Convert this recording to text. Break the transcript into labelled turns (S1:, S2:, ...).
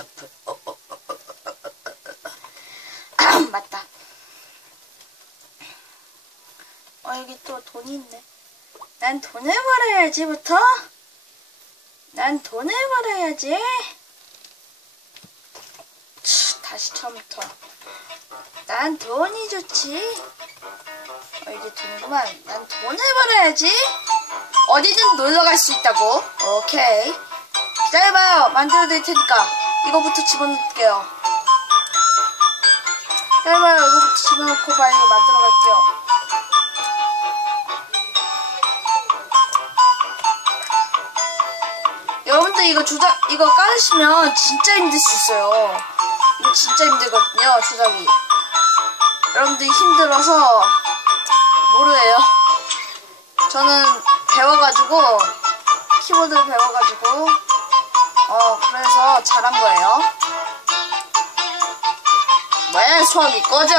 S1: 어, 어, 어, 맞다. 어 여기 또 돈이 있네. 난 돈을 벌어야지부터. 난 돈을 벌어야지. 다시 처음부터. 난 돈이 좋지. 어, 이게 돈구만. 난 돈을 벌어야지. 어디든 놀러 갈 수 있다고. 오케이. 기다려봐요. 만들어 드릴 테니까. 이거부터 집어넣을게요. 기다려봐요. 이거부터 집어넣고 빨리 만들어 갈게요. 여러분들 이거 조작, 이거 깔으시면 진짜 힘들 수 있어요. 이거 진짜 힘들거든요, 조작이. 여러분들 힘들어서 모르예요. 저는 배워가지고, 키보드를 배워가지고, 잘한 거예요. 왜 수학이 꺼져?